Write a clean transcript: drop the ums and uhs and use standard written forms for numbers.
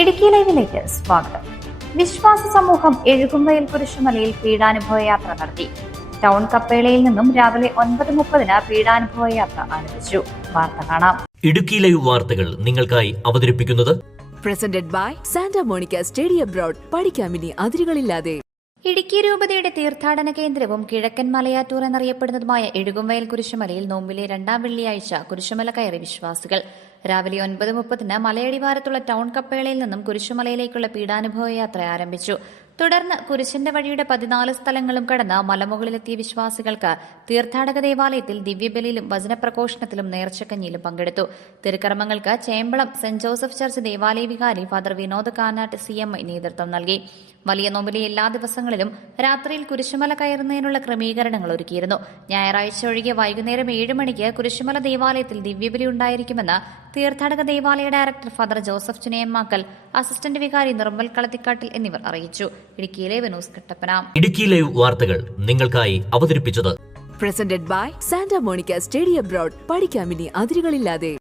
ഇടുക്കി ലൈവിലേക്ക് സ്വാഗതം. വിശ്വാസ സമൂഹം എഴുകുംവയൽ കുരിശുമലയിൽ പീഡാനുഭവ യാത്ര നടത്തി. ടൗൺ കപ്പേളയിൽ നിന്നും രാവിലെ 9:30 പീഡാനുഭവ യാത്ര ആരംഭിച്ചു. വാർത്ത കാണാം. ഇടുക്കി ലൈവ് വാർത്തകൾ നിങ്ങൾക്കായി അവതരിപ്പിക്കുന്നത് presented by Santa Monica study abroad. പഠിക്കാമിനി അതിരുകളില്ലാതെ. ഇടുക്കി രൂപതയുടെ തീർത്ഥാടന കേന്ദ്രവും കിഴക്കൻ മലയാറ്റൂർ എന്നറിയപ്പെടുന്നതുമായ എഴുകുംവയൽ കുരിശുമലയിൽ നോമ്പിലെ 2ാം വെള്ളിയാഴ്ച കുരിശുമല കയറി വിശ്വാസികൾ. രാവിലെ 9:30 മലയടിവാരത്തുള്ള ടൗൺ കപ്പേളയിൽ നിന്നും കുരിശുമലയിലേക്കുള്ള പീഡാനുഭവ യാത്ര ആരംഭിച്ചു. തുടർന്ന് കുരിശിന്റെ വഴിയുടെ 14 സ്ഥലങ്ങളും കടന്ന് മലമുകളിലെത്തിയ വിശ്വാസികൾക്ക് തീർത്ഥാടക ദേവാലയത്തിൽ ദിവ്യബലിയിലും വചനപ്രഘോഷണത്തിലും നേർച്ചക്കഞ്ഞിയിലും പങ്കെടുത്തു. തിരുക്കർമ്മങ്ങൾക്ക് ചേമ്പളം സെന്റ് ജോസഫ് ചർച്ച് ദേവാലയ വികാരി ഫാദർ വിനോദ് കാനാട്ട് CMI നേതൃത്വം നൽകി. വലിയ നോമ്പിലെ എല്ലാ ദിവസങ്ങളിലും രാത്രിയിൽ കുരിശുമല കയറുന്നതിനുള്ള ക്രമീകരണങ്ങൾ ഒരുക്കിയിരുന്നു. ഞായറാഴ്ച ഒഴികെ വൈകുന്നേരം 7 മണിക്ക് കുരിശുമല ദേവാലയത്തിൽ ദിവ്യബലി ഉണ്ടായിരിക്കുമെന്ന് തീർത്ഥാടക ദേവാലയ ഡയറക്ടർ ഫാദർ ജോസഫ് ചുനയമ്മാക്കൽ, അസിസ്റ്റന്റ് വികാരി നിർമ്മൽ കളത്തിക്കാട്ടിൽ എന്നിവർ അറിയിച്ചു. ഇടുക്കിയിലെ ന്യൂസ് കട്ടപ്പന. ഇടുക്കി ലൈവ് വാർത്തകൾ നിങ്ങൾക്കായി അവതരിപ്പിച്ചത് presented by Santa Monica study abroad. പഠിക്കാമിനി അതിരുകളില്ലാതെ.